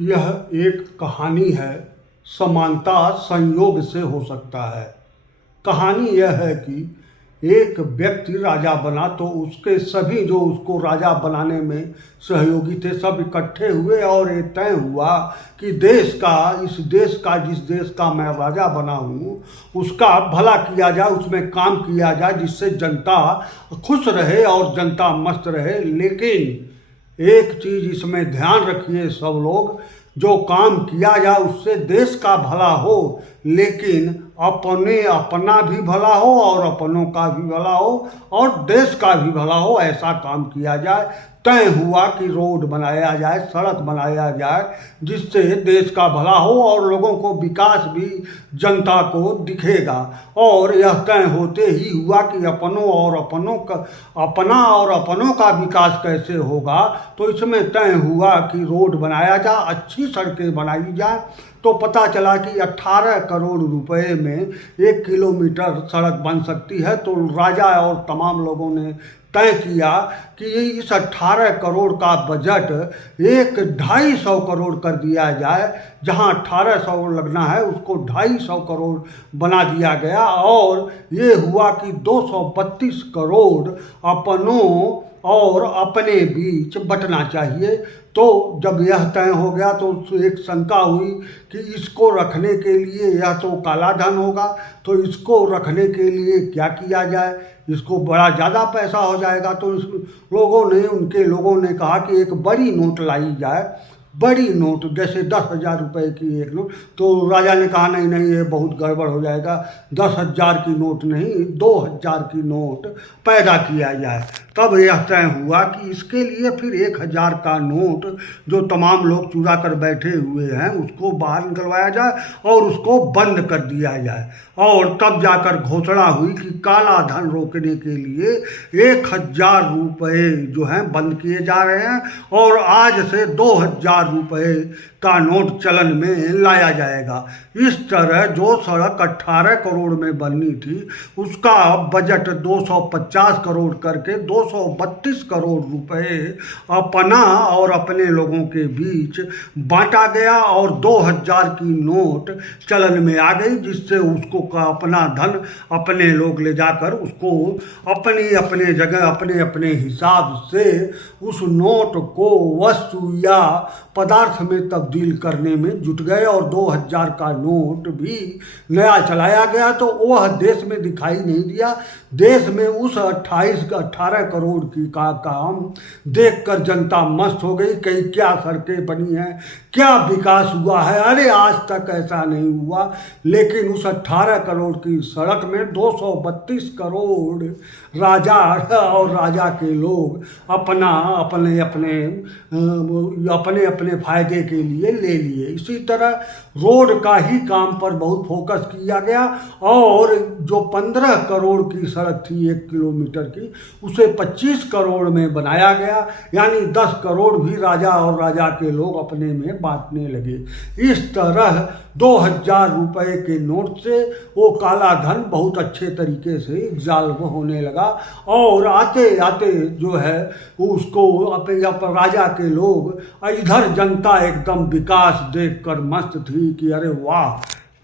यह एक कहानी है। समानता संयोग से हो सकता है। कहानी यह है कि एक व्यक्ति राजा बना तो उसके सभी जो उसको राजा बनाने में सहयोगी थे सब इकट्ठे हुए और ये तय हुआ कि इस देश का जिस देश का मैं राजा बना हूँ उसका भला किया जाए, उसमें काम किया जाए जिससे जनता खुश रहे और जनता मस्त रहे। लेकिन एक चीज़ इसमें ध्यान रखिए सब लोग, जो काम किया जाए उससे देश का भला हो, लेकिन अपना भी भला हो और अपनों का भी भला हो और देश का भी भला हो, ऐसा काम किया जाए। तय हुआ कि रोड बनाया जाए, सड़क बनाया जाए जिससे देश का भला हो और लोगों को विकास भी जनता को दिखेगा। और यह तय होते ही हुआ कि अपना और अपनों का विकास कैसे होगा, तो इसमें तय हुआ कि रोड बनाया जाए, अच्छी सड़कें बनाई जाए। तो पता चला कि 18 करोड़ रुपए में 1 किलोमीटर सड़क बन सकती है। तो राजा और तमाम लोगों ने तय किया कि इस 18 करोड़ का बजट 250 करोड़ कर दिया जाए। जहां 1800 लगना है उसको 250 करोड़ बना दिया गया और ये हुआ कि 232 करोड़ अपनों और अपने बीच बंटना चाहिए। तो जब यह तय हो गया तो एक शंका हुई कि इसको रखने के लिए यह तो काला धन होगा, तो इसको रखने के लिए क्या किया जाए, इसको बड़ा ज़्यादा पैसा हो जाएगा। तो उनके लोगों ने कहा कि एक बड़ी नोट लाई जाए, बड़ी नोट जैसे 10,000 रुपए की एक नोट। तो राजा ने कहा नहीं नहीं, ये बहुत गड़बड़ हो जाएगा, 10,000 की नोट नहीं 2,000 की नोट पैदा किया जाए। तब यह तय हुआ कि इसके लिए फिर 1,000 का नोट जो तमाम लोग चुरा कर बैठे हुए हैं उसको बाहर निकलवाया जाए और उसको बंद कर दिया जाए। और तब जाकर घोषणा हुई कि काला धन रोकने के लिए 1,000 रुपये जो हैं बंद किए जा रहे हैं और आज से 2,000 रुपये का नोट चलन में लाया जाएगा। इस तरह जो सड़क 18 करोड़ में बननी थी उसका बजट 250 करोड़ करके 232 करोड़ रुपए अपना और अपने लोगों के बीच बांटा गया और 2,000 की नोट चलन में आ गई, जिससे उसको का अपना धन अपने लोग ले जाकर उसको अपने जगह अपने हिसाब से उस नोट को वस्तु या पदार्थ में तब्दील करने में जुट गए और 2,000 का नोट भी नया चलाया गया। तो वह देश में दिखाई नहीं दिया। देश में उस 18 करोड़ की का काम देखकर जनता मस्त हो गई। कई क्या सड़कें बनी हैं, क्या विकास हुआ है, अरे आज तक ऐसा नहीं हुआ। लेकिन उस 18 करोड़ की सड़क में 232 करोड़ राजा और राजा के लोग अपने फायदे के लिए ले लिए। इसी तरह रोड का ही काम पर बहुत फोकस किया गया और जो 15 करोड़ की सड़क थी 1 किलोमीटर की, उसे 25 करोड़ में बनाया गया। यानी 10 करोड़ भी राजा और राजा के लोग अपने में बांटने लगे। इस तरह 2,000 रुपए के नोट से वो काला धन बहुत अच्छे तरीके से एग्जॉल्व होने लगा और आते आते जो है उसको राजा के लोग, इधर जनता एकदम विकास देखकर मस्त थी कि अरे वाह,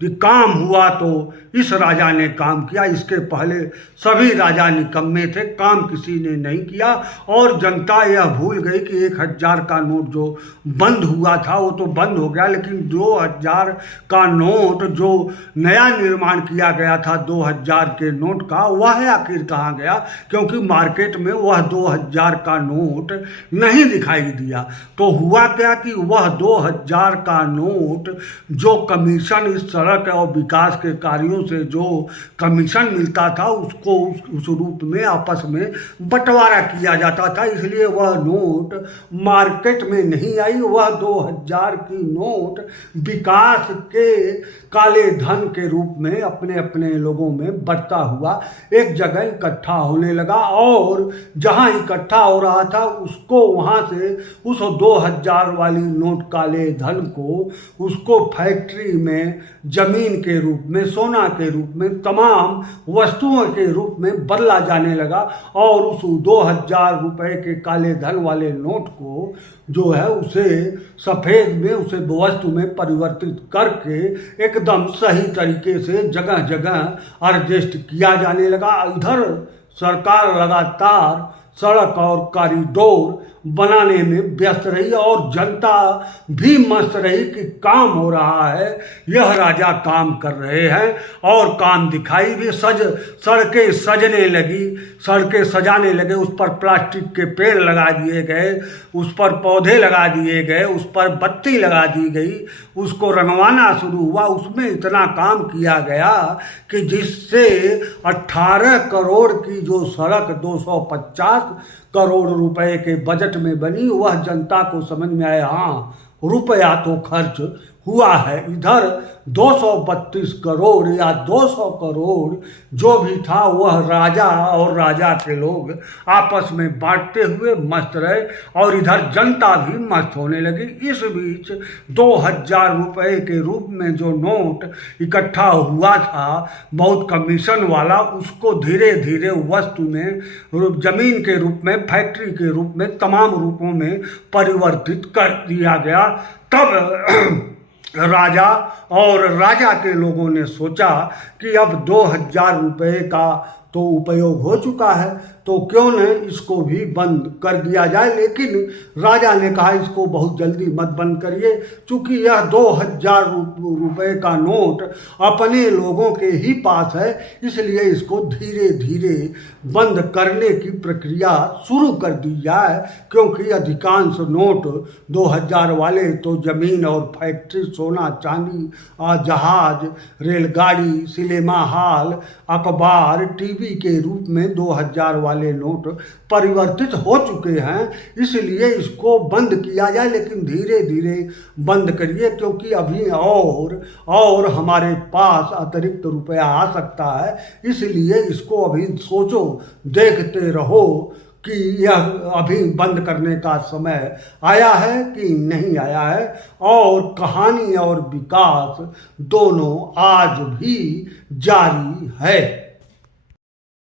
कि काम हुआ तो इस राजा ने काम किया, इसके पहले सभी राजा निकम्मे थे, काम किसी ने नहीं किया। और जनता यह भूल गई कि 1,000 का नोट जो बंद हुआ था वो तो बंद हो गया, लेकिन 2,000 का नोट जो नया निर्माण किया गया था 2,000 के नोट का, वह आखिर कहाँ गया, क्योंकि मार्केट में वह 2,000 का नोट नहीं दिखाई दिया। तो हुआ क्या कि वह 2,000 का नोट जो कमीशन इस सड़क और विकास के कार्यों से जो कमीशन मिलता था उसको उस रूप में आपस में बंटवारा किया जाता था, इसलिए वह नोट मार्केट में नहीं आई। वह 2,000 की नोट विकास के काले धन के रूप में अपने लोगों में बढ़ता हुआ एक जगह इकट्ठा होने लगा और जहां इकट्ठा हो रहा था उसको वहां से उस 2,000 वाली नोट काले धन को उसको फैक्ट्री में जमीन के रूप में, सोना के रूप में, तमाम वस्तुओं के रूप में बदला जाने लगा और उस 2000 रुपए के काले धन वाले नोट को जो है उसे सफ़ेद में, उसे वस्तु में परिवर्तित करके एकदम सही तरीके से जगह जगह एडजस्ट किया जाने लगा। इधर सरकार लगातार सड़क और कॉरिडोर बनाने में व्यस्त रही और जनता भी मस्त रही कि काम हो रहा है, यह राजा काम कर रहे हैं और काम दिखाई भी। सड़कें सजने लगी, सड़कें सजाने लगे, उस पर प्लास्टिक के पेड़ लगा दिए गए, उस पर पौधे लगा दिए गए, उस पर बत्ती लगा दी गई, उसको रंगवाना शुरू हुआ। उसमें इतना काम किया गया कि जिससे 18 करोड़ की जो सड़क 250 करोड़ रुपए के बजट में बनी, वह जनता को समझ में आया हाँ रुपया तो खर्च हुआ है। इधर 232 करोड़ या 200 करोड़ जो भी था वह राजा और राजा के लोग आपस में बांटते हुए मस्त रहे और इधर जनता भी मस्त होने लगी। इस बीच 2000 रुपए के रूप में जो नोट इकट्ठा हुआ था बहुत कमीशन वाला, उसको धीरे धीरे वस्तु में, जमीन के रूप में, फैक्ट्री के रूप में, तमाम रूपों में परिवर्तित कर दिया गया। तब राजा और राजा के लोगों ने सोचा कि अब 2000 रुपये का तो उपयोग हो चुका है, तो क्यों न इसको भी बंद कर दिया जाए। लेकिन राजा ने कहा इसको बहुत जल्दी मत बंद करिए, क्योंकि यह 2000 रुपये का नोट अपने लोगों के ही पास है, इसलिए इसको धीरे धीरे बंद करने की प्रक्रिया शुरू कर दी जाए। क्योंकि अधिकांश नोट 2000 वाले तो जमीन और फैक्ट्री, सोना चांदी, जहाज, रेलगाड़ी, सिनेमा हॉल, अखबार, टीवी के रूप में 2000 वाले नोट परिवर्तित हो चुके हैं, इसलिए इसको बंद किया जाए। लेकिन धीरे धीरे बंद करिए, क्योंकि अभी और हमारे पास अतिरिक्त रुपया आ सकता है, इसलिए इसको अभी सोचो, देखते रहो कि यह अभी बंद करने का समय आया है कि नहीं आया है। और कहानी और विकास दोनों आज भी जारी है।